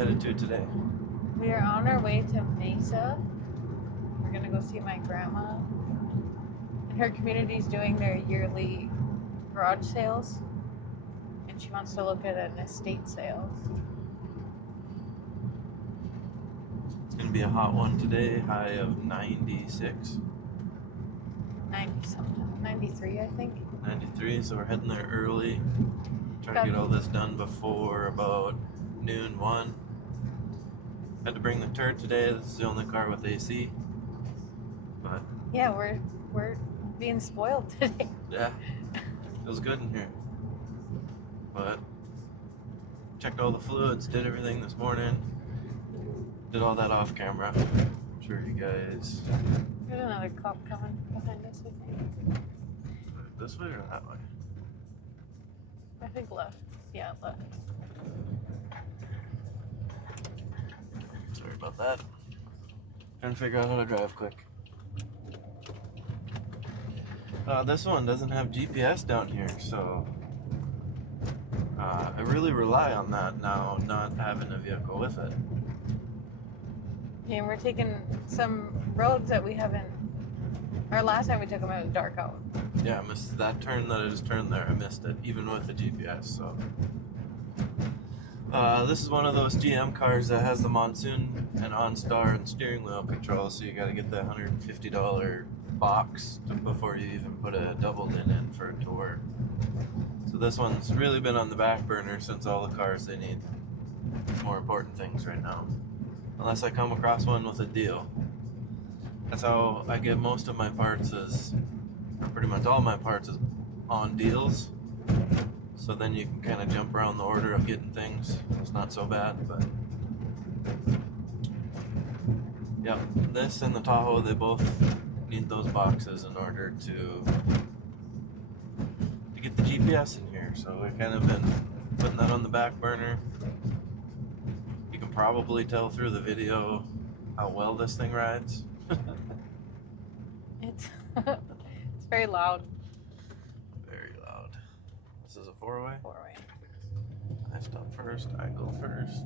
headed to today? We are on our way to Mesa. We're gonna go see my grandma. And her community's doing their yearly garage sales. And she wants to look at an estate sale. It's going to be a hot one today, high of 96. 90 something. 93, I think. 93, so we're heading there early. Try to get all this done before about noon, 1. Had to bring the turd today. This is the only car with AC. But yeah, we're being spoiled today. Yeah, feels good in here. But checked all the fluids, did everything this morning. Did all that off camera. I'm sure you guys. There's another cop coming behind us, I think. This way or that way? I think left. Yeah, left. Sorry about that. Trying to figure out how to drive quick. This one doesn't have GPS down here, so I really rely on that now, not having a vehicle with it. Yeah, and we're taking some roads that we haven't. Our last time we took them, it was dark out. Yeah, I missed that turn that I just turned there. I missed it, even with the GPS. So this is one of those GM cars that has the monsoon and OnStar and steering wheel control. So you got to get the $150 box before you even put a double in for it to work. So this one's really been on the back burner since all the cars they need more important things right now. Unless I come across one with a deal. That's how I get most of my parts or pretty much all my parts is on deals. So then you can kind of jump around the order of getting things. It's not so bad, but yeah, this and the Tahoe, they both need those boxes in order to get the GPS in here. So we've kind of been putting that on the back burner. You can probably tell through the video how well this thing rides. It's very loud. Very loud. This is a four-way? Four-way. I stop first, I go first.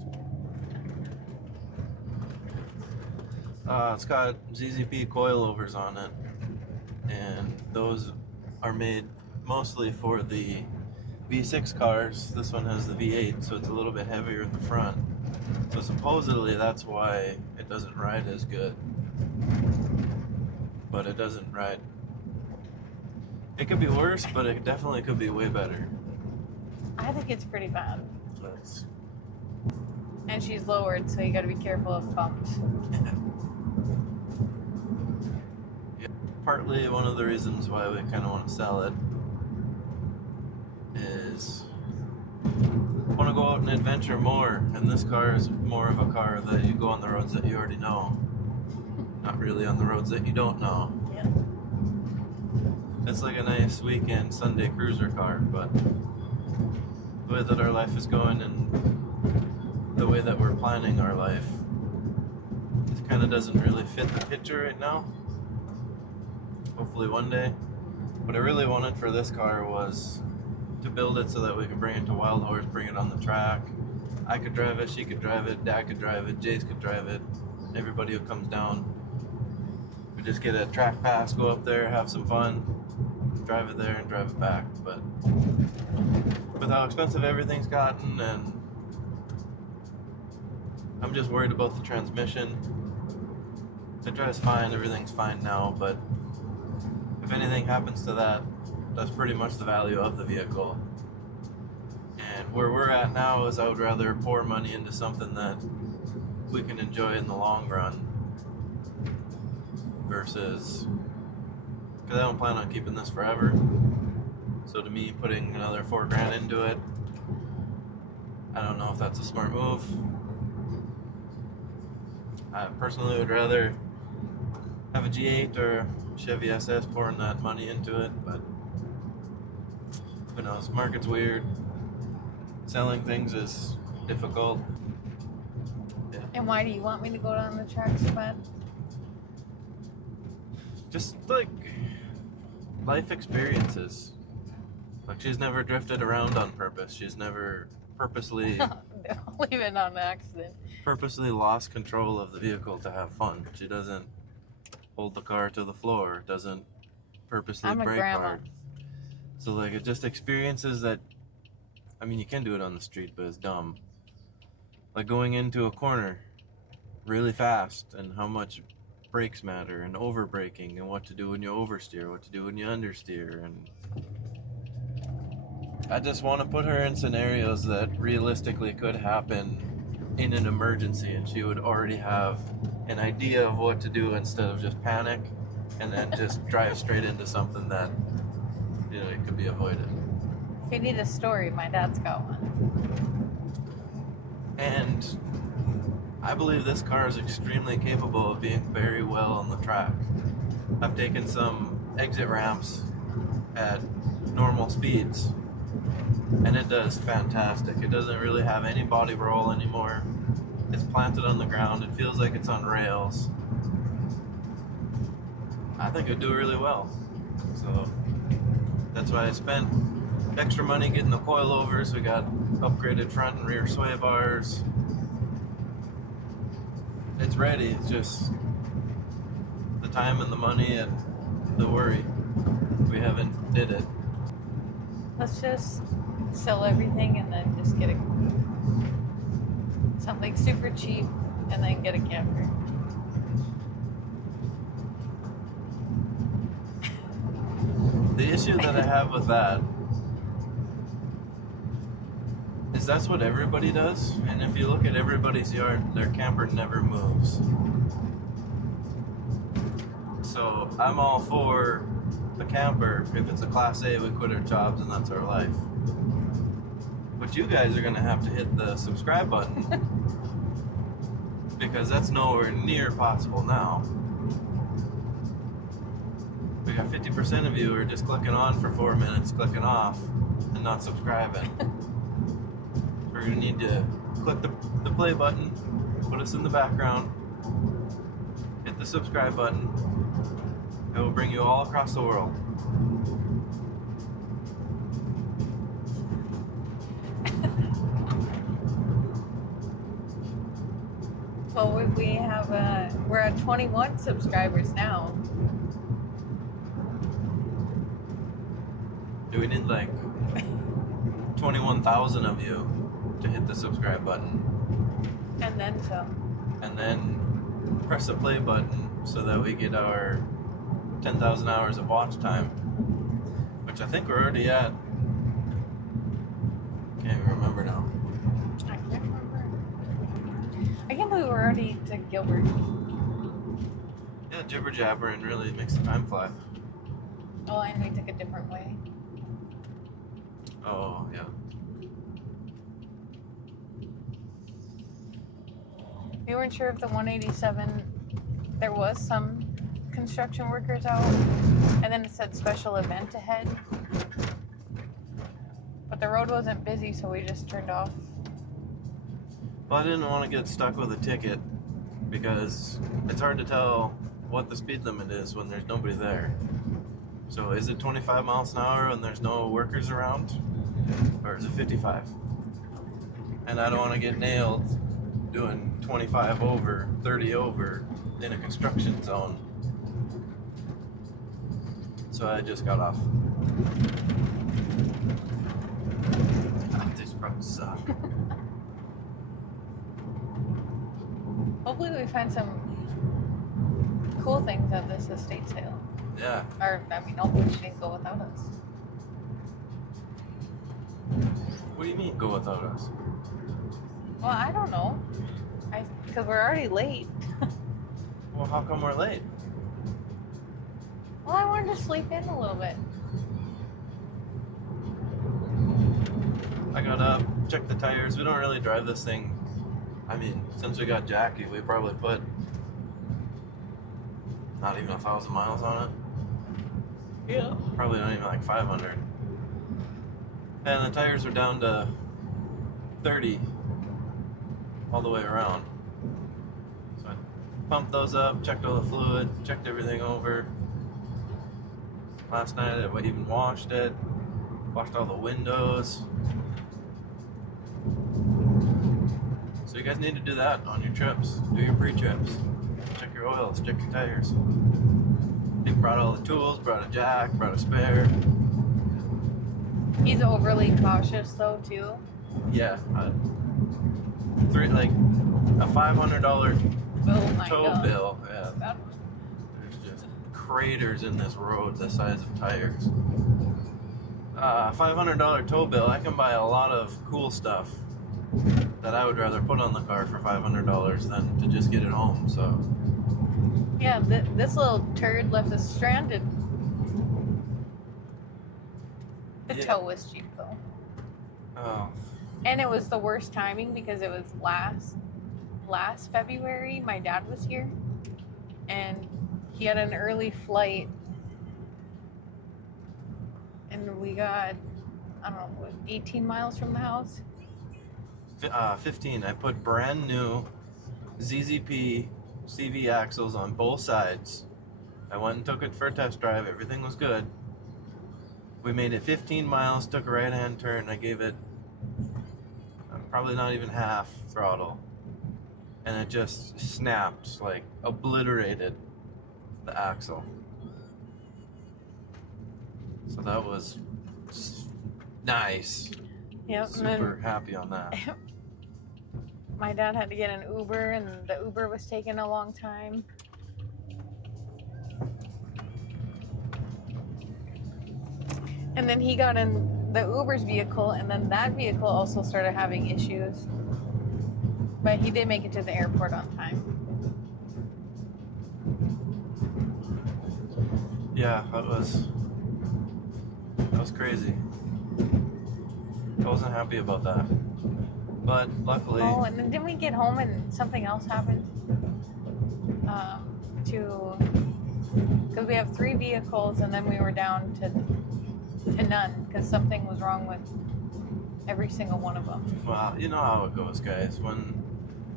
It's got ZZP coilovers on it, and those are made mostly for the V6 cars. This one has the V8, so it's a little bit heavier in the front. So supposedly that's why it doesn't ride as good. But it doesn't ride. It could be worse, but it definitely could be way better. I think it's pretty bad. That's... And she's lowered, so you got to be careful of bumps. Yeah, partly one of the reasons why we kind of want to sell it is want to go out and adventure more, and this car is more of a car that you go on the roads that you already know, not really on the roads that you don't know. Yeah. It's like a nice weekend Sunday cruiser car, but the way that our life is going and the way that we're planning our life, it kind of doesn't really fit the picture right now. Hopefully one day. What I really wanted for this car was to build it so that we could bring it to Wild Horse, bring it on the track. I could drive it, she could drive it, Dad could drive it, Jace could drive it, everybody who comes down. We just get a track pass, go up there, have some fun, drive it there and drive it back. But with how expensive everything's gotten, and I'm just worried about the transmission. It drives fine, everything's fine now, but if anything happens to that, that's pretty much the value of the vehicle. And where we're at now is I would rather pour money into something that we can enjoy in the long run versus, because I don't plan on keeping this forever. So to me, putting another $4,000 into it, I don't know if that's a smart move. I personally would rather have a G8 or Chevy SS pouring that money into it, but who knows, market's weird. Selling things is difficult. Yeah. And why do you want me to go down the track so bad? Just like life experiences. Like she's never drifted around on purpose. She's never purposely leave it on accident. Purposely lost control of the vehicle to have fun. She doesn't hold the car to the floor, doesn't purposely I'm a brake grandma. hard. So like it just experiences that. I mean, you can do it on the street, but it's dumb. Like going into a corner really fast and how much brakes matter and over braking and what to do when you oversteer, what to do when you understeer. And I just want to put her in scenarios that realistically could happen in an emergency, and she would already have an idea of what to do instead of just panic and then just drive straight into something that, you know, it could be avoided. If you need a story, my dad's got one. And I believe this car is extremely capable of being very well on the track. I've taken some exit ramps at normal speeds, and it does fantastic. It doesn't really have any body roll anymore. It's planted on the ground. It feels like it's on rails. I think it'd do really well. So that's why I spent extra money getting the coilovers. We got upgraded front and rear sway bars. It's ready. It's just the time and the money and the worry. We haven't did it. Let's just sell everything and then just get something super cheap and then get a camper. The issue that I have with that is that's what everybody does, and if you look at everybody's yard, their camper never moves. So I'm all for the camper if it's a Class A, we quit our jobs and that's our life. But you guys are gonna have to hit the subscribe button because that's nowhere near possible now. We got 50% of you who are just clicking on for 4 minutes, clicking off, and not subscribing. We're gonna need to click the play button, put us in the background, hit the subscribe button. It will bring you all across the world. Well, we have we're at 21 subscribers now. Do we need like 21,000 of you to hit the subscribe button? And then some. And then press the play button so that we get our 10,000 hours of watch time, which I think we're already at. Can't even remember now. I can't remember. I can't believe we're already to Gilbert. Yeah, jibber jabbering really makes the time fly. Oh, and we took a different way. Oh, yeah. We weren't sure if the 187, there was some construction workers out, and then it said special event ahead. But the road wasn't busy, so we just turned off. Well, I didn't want to get stuck with a ticket because it's hard to tell what the speed limit is when there's nobody there. So is it 25 miles an hour when there's no workers around? Or is it 55? And I don't want to get nailed doing 25 over, 30 over in a construction zone. So I just got off. These roads suck. Hopefully we find some cool things at this estate sale. Yeah. Or, I mean, hopefully she didn't go without us. What do you mean, go without us? Well, I don't know. Because we're already late. Well, how come we're late? Well, I wanted to sleep in a little bit. I got up, checked the tires. We don't really drive this thing. I mean, since we got Jackie, we probably put not even 1,000 miles on it. Yeah. Probably not even like 500. And the tires are down to 30 all the way around. So I pumped those up, checked all the fluid, checked everything over. Last night I even washed it, washed all the windows. you guys need to do that on your trips. Do your pre-trips. Check your oils, check your tires. He brought all the tools, brought a jack, brought a spare. He's overly cautious though too. Yeah, a $500 Oh my tow god. bill. Yeah, That- there's just craters in this road the size of tires. $500 tow bill. I can buy a lot of cool stuff that I would rather put on the car for $500 than to just get it home. So Yeah, this little turd left us stranded. The Yeah. tow was cheap though. oh, And it was the worst timing because it was last February. My dad was here, and he had an early flight, and we got, I don't know, what, 18 miles from the house. 15. I put brand new ZZP CV axles on both sides. I went and took it for a test drive. Everything was good. We made it 15 miles, took a right-hand turn. I gave it probably not even half throttle. And it just snapped, like obliterated the axle. So that was nice. Yep. Super happy on that. And then my dad had to get an Uber, and the Uber was taking a long time. And then he got in the Uber's vehicle, and then that vehicle also started having issues. But he did make it to the airport on time. Yeah, that was crazy. I wasn't happy about that. But luckily, Oh, and then didn't we get home and something else happened? Because we have 3 vehicles, and then we were down to none because something was wrong with every single one of them. well, you know how it goes, guys. When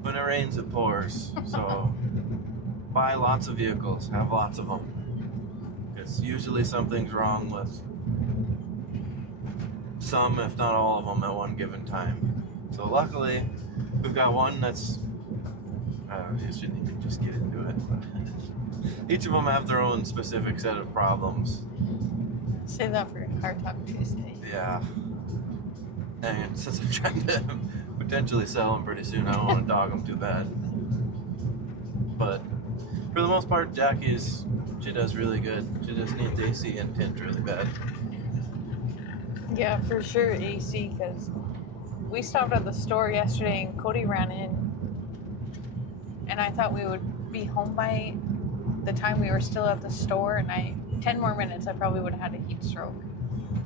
it rains, it pours. So buy lots of vehicles, have lots of them. Because usually something's wrong with some, if not all of them, at one given time. So luckily, we've got one that's. You shouldn't even just get into it. But each of them have their own specific set of problems. Save that for Car Talk Tuesday. Yeah. And since I'm trying to potentially sell them pretty soon, I don't want to dog them too bad. But for the most part, she does really good. She just needs AC and tint really bad. Yeah, for sure, AC, because we stopped at the store yesterday and Cody ran in, and I thought we would be home by the time we were still at the store, and 10 more minutes I probably would have had a heat stroke.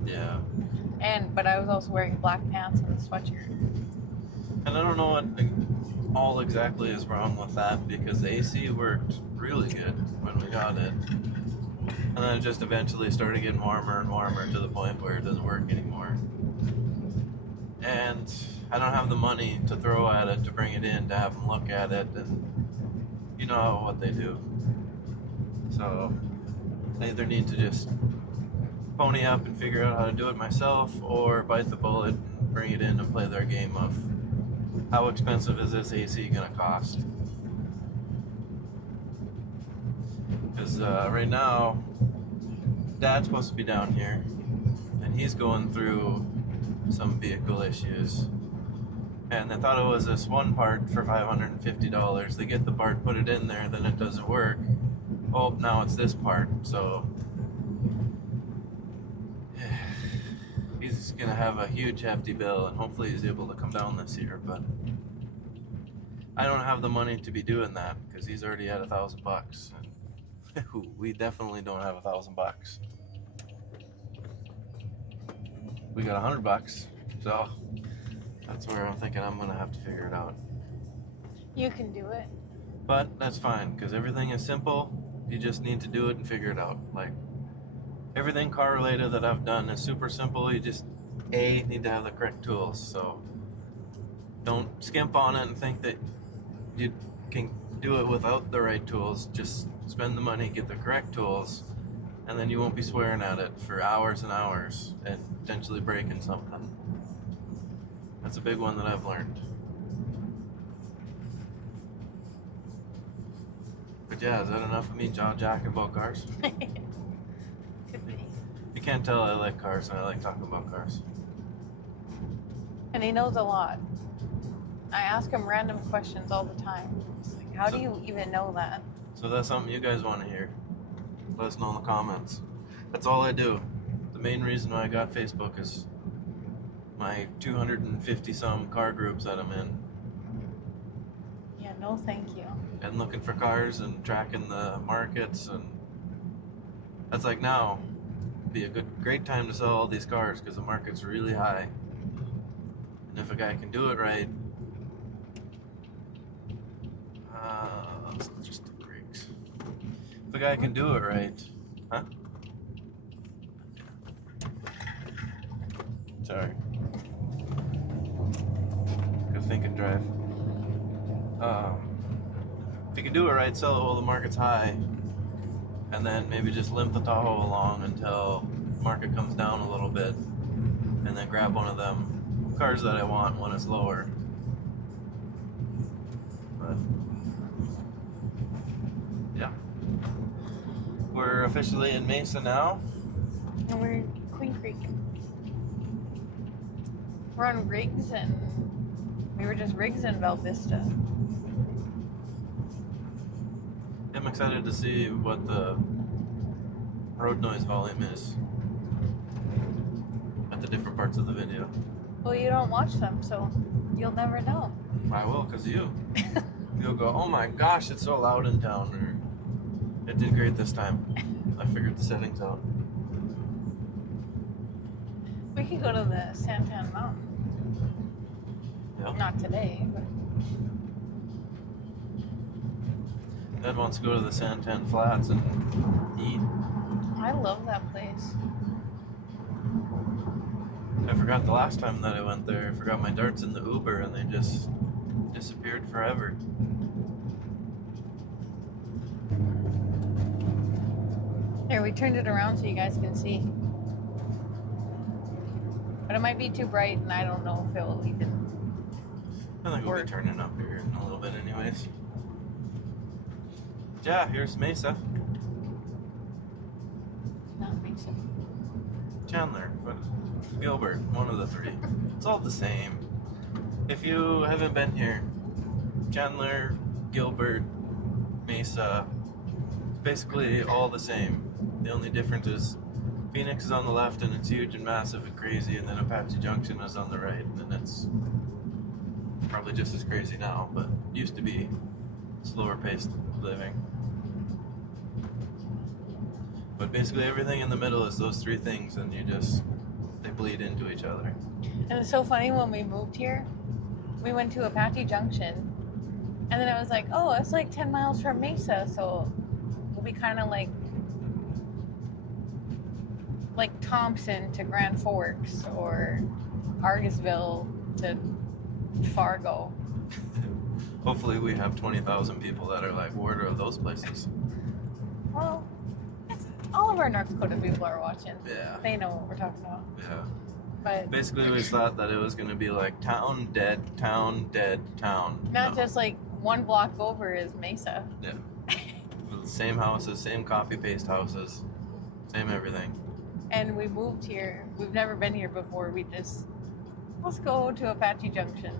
Yeah. But I was also wearing black pants and a sweatshirt. And I don't know what all exactly is wrong with that, because the AC worked really good when we got it. And then it just eventually started getting warmer and warmer to the point where it doesn't work anymore. And I don't have the money to throw at it, to bring it in, to have them look at it, and you know what they do. So I either need to just pony up and figure out how to do it myself, or bite the bullet and bring it in and play their game of how expensive is this AC gonna cost. Because right now, Dad's supposed to be down here, and he's going through some vehicle issues. And they thought it was this one part for $550. They get the part, put it in there, then it doesn't work. Oh, now it's this part. So he's gonna have a huge hefty bill, and hopefully he's able to come down this year. But I don't have the money to be doing that because he's already at $1,000, and we definitely don't have $1,000. We got $100, so that's where I'm thinking I'm gonna have to figure it out. You can do it. But that's fine, because everything is simple. You just need to do it and figure it out. Like, everything car related that I've done is super simple. You just need to have the correct tools. So don't skimp on it and think that you can do it without the right tools. Just spend the money, get the correct tools, and then you won't be swearing at it for hours and hours and potentially breaking something. That's a big one that I've learned. Yeah, is that enough of me jacking about cars? Could be. You can't tell I like cars and I like talking about cars. And he knows a lot. I ask him random questions all the time. It's like, how do you even know that? So that's something you guys want to hear. Let us know in the comments. That's all I do. The main reason why I got Facebook is my 250 some car groups that I'm in. Yeah, no thank you. And looking for cars and tracking the markets, and that's like now be a great time to sell all these cars because the market's really high. And if a guy can do it right, let's just do brakes. If a guy can do it right, huh? Sorry. Go think and drive. If you can do it right, sell it while the market's high, and then maybe just limp the Tahoe along until the market comes down a little bit, and then grab one of them cars that I want when it's lower. But yeah, we're officially in Mesa now. And we're in Queen Creek. We're on rigs, and we were just rigs in Bella Vista. I'm excited to see what the road noise volume is at the different parts of the video. Well, you don't watch them, so you'll never know. I will, because you'll go, oh my gosh, it's so loud in town, or it did great this time. I figured the settings out. We could go to the Santan Mountain. Yep. Not today, but Ed wants to go to the Santan Flats and eat. I love that place. I forgot the last time that I went there. I forgot my darts in the Uber and they just disappeared forever. Here, we turned it around so you guys can see. But it might be too bright, and I don't know if it will even I think we'll be work. turning up here in a little bit anyways. Yeah, here's Mesa. Not Mesa. Chandler, but Gilbert, one of the three. It's all the same. If you haven't been here, Chandler, Gilbert, Mesa, it's basically all the same. The only difference is Phoenix is on the left and it's huge and massive and crazy, and then Apache Junction is on the right and it's probably just as crazy now, but used to be slower paced living. But basically everything in the middle is those three things, and they bleed into each other. And it's so funny, when we moved here, we went to Apache Junction, and then it was like, oh, it's like 10 miles from Mesa, so we'll be kind of like Thompson to Grand Forks, or Argosville to Fargo. Hopefully we have 20,000 people that are like, where are those places? Well, all of our North Dakota people are watching. Yeah. They know what we're talking about. Yeah. But Basically we thought that it was going to be like town, dead, town, dead, town. not just like one block over is Mesa. Yeah. Same houses, same copy paste houses, same everything. And we moved here. We've never been here before. Let's go to Apache Junction.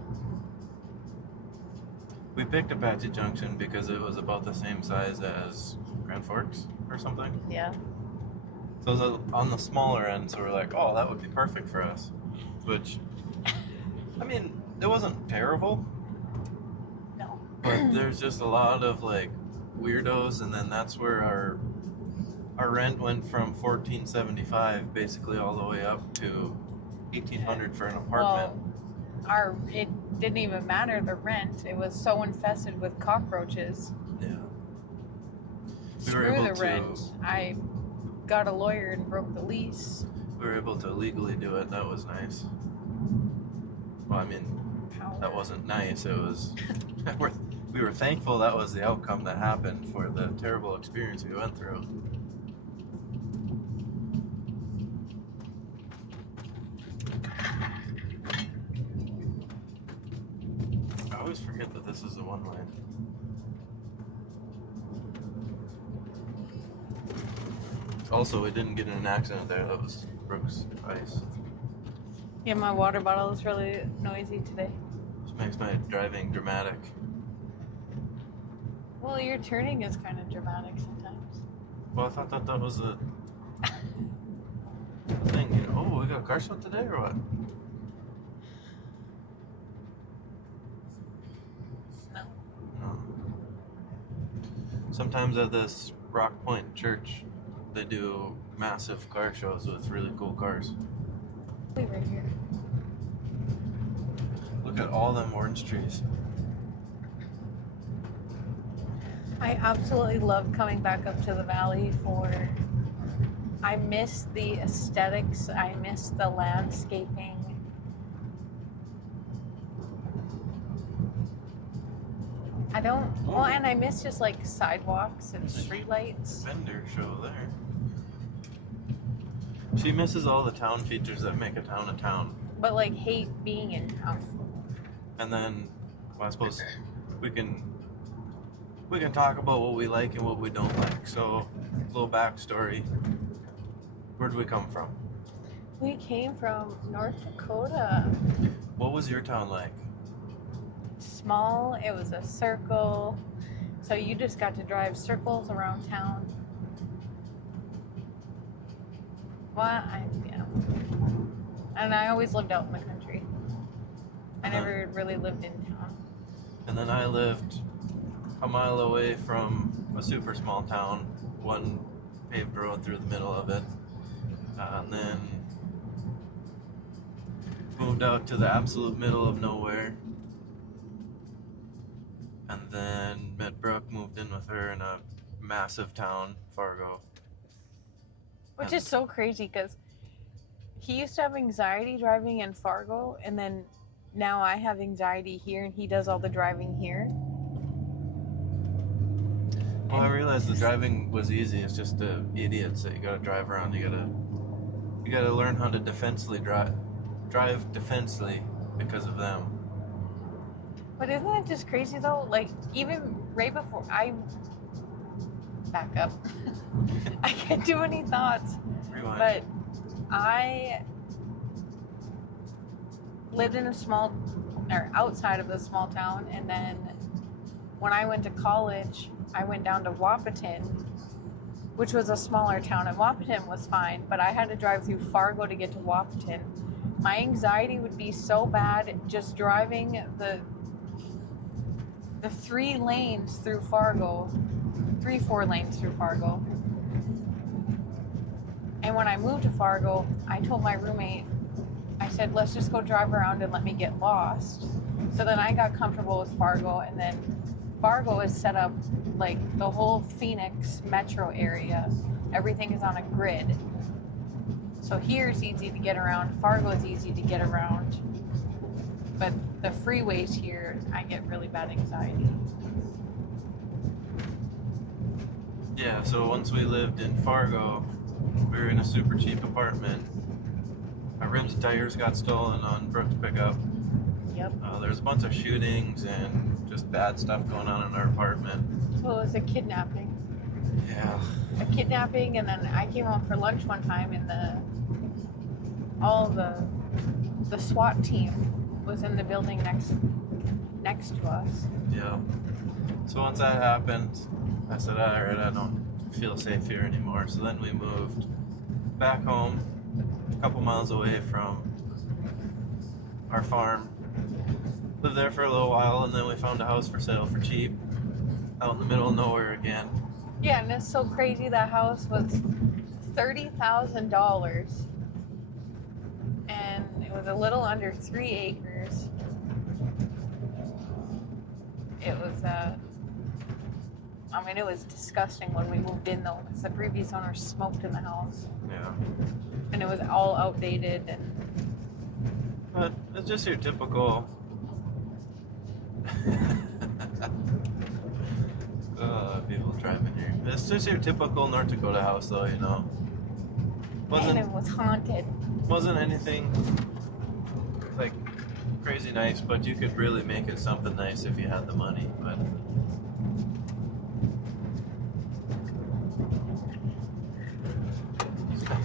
We picked Apache Junction because it was about the same size as Grand Forks or something. Yeah. So it was on the smaller end, so we're like, oh, that would be perfect for us. Which, I mean, it wasn't terrible, No. but there's just a lot of like weirdos, and then that's where our rent went from $1,475 basically all the way up to $1,800 for an apartment. Well, it didn't even matter the rent. It was so infested with cockroaches. Yeah. We were Screw able the to- rent. I got a lawyer and broke the lease. We were able to legally do it. That was nice. Well, I mean, that wasn't nice. It was. We were thankful that was the outcome that happened for the terrible experience we went through. I always forget that this is the one lane. Also, we didn't get in an accident there. That was Brooks' ice. Yeah, my water bottle is really noisy today. This makes my driving dramatic. Well, your turning is kind of dramatic sometimes. Well, I thought that was a thing. You know, oh, we got a car show today or what? No. No. Sometimes at this Rock Point church, they do massive car shows with really cool cars. Right here. Look at all them orange trees. I absolutely love coming back up to the valley I miss the aesthetics. I miss the landscaping. Well, and I miss just like sidewalks and streetlights. Vendor show there. She misses all the town features that make a town a town. But like hate being in town. And then, well, I suppose we can talk about what we like and what we don't like. So, a little backstory. Where did we come from? We came from North Dakota. What was your town like? Small. It was a circle. So you just got to drive circles around town. And I always lived out in the country. I never really lived in town. And then I lived a mile away from a super small town, one paved road through the middle of it. And then moved out to the absolute middle of nowhere. And then met Brooke, moved in with her in a massive town, Fargo. Which is so crazy because he used to have anxiety driving in Fargo, and then now I have anxiety here, and he does all the driving here. Well, I realized the driving was easy. It's just the idiots that you gotta drive around. You gotta learn how to drive defensively because of them. But isn't it just crazy though? Like even right before I back up, I can't do any thoughts. Rewind. But I lived in outside of the small town, and then when I went to college, I went down to Wahpeton, which was a smaller town, and Wahpeton was fine, but I had to drive through Fargo to get to Wahpeton. My anxiety would be so bad just driving the 3 lanes through Fargo, 4 lanes through Fargo. And when I moved to Fargo, I told my roommate, I said, let's just go drive around and let me get lost. So then I got comfortable with Fargo, and then Fargo is set up like the whole Phoenix metro area. Everything is on a grid. So here it's easy to get around. Fargo is easy to get around. But the freeways here, I get really bad anxiety. Yeah, so once we lived in Fargo, we were in a super cheap apartment. Our rims and tires got stolen on Brooks' pickup. Yep. There's a bunch of shootings and just bad stuff going on in our apartment. Well, it was a kidnapping. Yeah. A kidnapping, and then I came home for lunch one time, and the SWAT team was in the building next to us. Yeah. So once that happened, I said, all right, I don't feel safe here anymore. So then we moved back home, a couple miles away from our farm. Lived there for a little while, and then we found a house for sale for cheap out in the middle of nowhere again. Yeah, and it's so crazy. That house was $30,000, and it was a little under 3 acres. It was it was disgusting when we moved in though, because the previous owner smoked in the house. Yeah. And it was all outdated, But it's just your typical people driving here. It's just your typical North Dakota house though, you know. and it was haunted. Wasn't anything like crazy nice, but you could really make it something nice if you had the money. But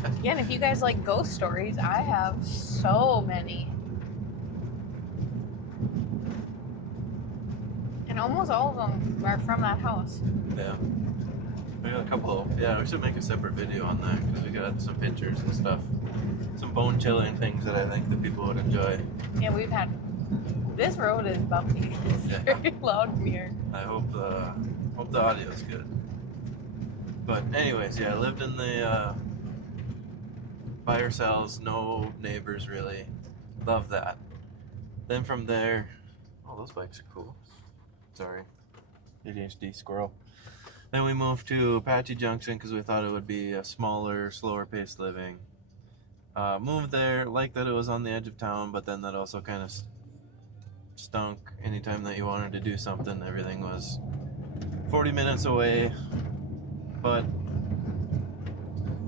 Again, if you guys like ghost stories, I have so many. And almost all of them are from that house. Yeah. We got a couple. Yeah, we should make a separate video on that because we got some pictures and stuff. Some bone chilling things that I think that people would enjoy. Yeah, we've had. This road is bumpy. It's very loud from here. I hope the audio's good. But anyways, yeah, I lived in the by ourselves, no neighbors really. Love that. Then from there, oh, those bikes are cool. Sorry, ADHD squirrel. Then we moved to Apache Junction because we thought it would be a smaller, slower paced living. Moved there, liked that it was on the edge of town, but then that also kind of stunk. Anytime that you wanted to do something, everything was 40 minutes away. But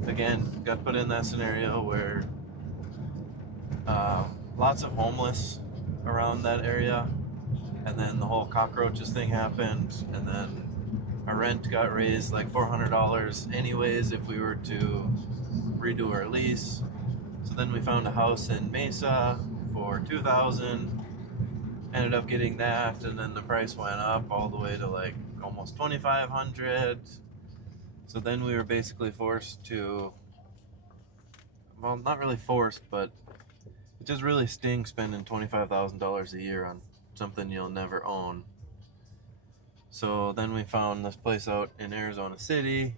again, got put in that scenario where lots of homeless around that area, and then the whole cockroaches thing happened, and then our rent got raised like $400 anyways if we were to redo our lease. So then we found a house in Mesa for $2,000, ended up getting that, and then the price went up all the way to like almost $2,500. So then we were basically forced to, well, not really forced, but it just really stings spending $25,000 a year on something you'll never own. So then we found this place out in Arizona City,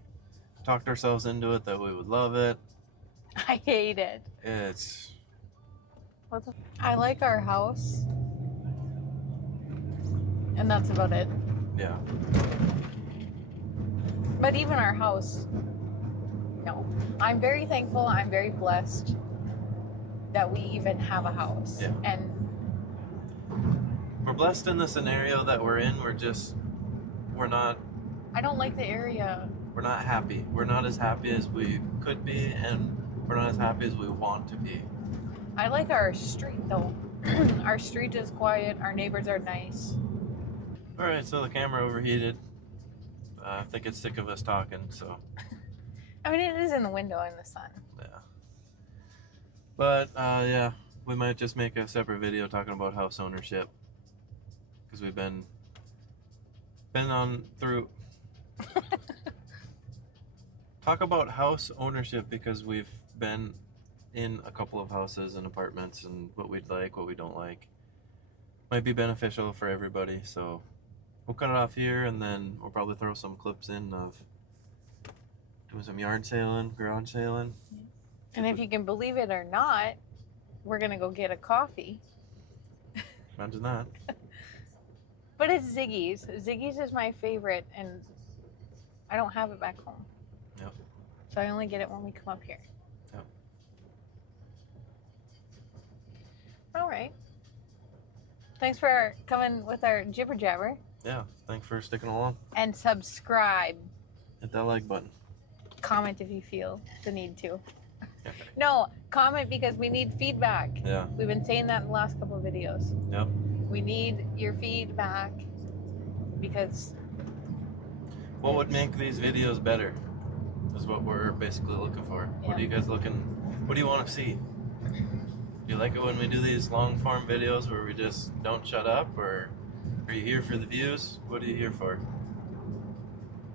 talked ourselves into it that we would love it. I hate it. It's, I like our house. And that's about it. yeah, But even our house, no. I'm very thankful. I'm very blessed that we even have a house. Yeah. And we're blessed in the scenario that we're in. We're not I don't like the area. we're not happy. We're not as happy as we could be, and we're not as happy as we want to be. I like our street though. Our street is quiet. Our neighbors are nice. All right, so the camera overheated. I think it's sick of us talking, so I mean, it is in the window in the sun. yeah. But yeah, we might just make a separate video talking about house ownership because we've been on through. Talk about house ownership because we've been in a couple of houses and apartments and what we'd like, what we don't like. Might be beneficial for everybody, so we'll cut it off here and then we'll probably throw some clips in of doing some yard sailing, garage sailing. And if you can believe it or not, we're going to go get a coffee. Imagine that. But it's Ziggy's. Ziggy's is my favorite, and I don't have it back home. Yep. So I only get it when we come up here. Yep. All right. Thanks for coming with our jibber jabber. Yeah, thanks for sticking along. And subscribe. Hit that like button. Comment if you feel the need to. No, comment because we need feedback. Yeah. We've been saying that in the last couple of videos. Yep. We need your feedback because What would make these videos better is what we're basically looking for. Yeah. What are you guys what do you want to see? Do you like it when we do these long form videos where we just don't shut up, or are you here for the views? What are you here for?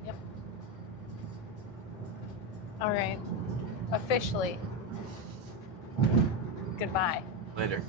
Yep. All right. Officially. Goodbye. Later.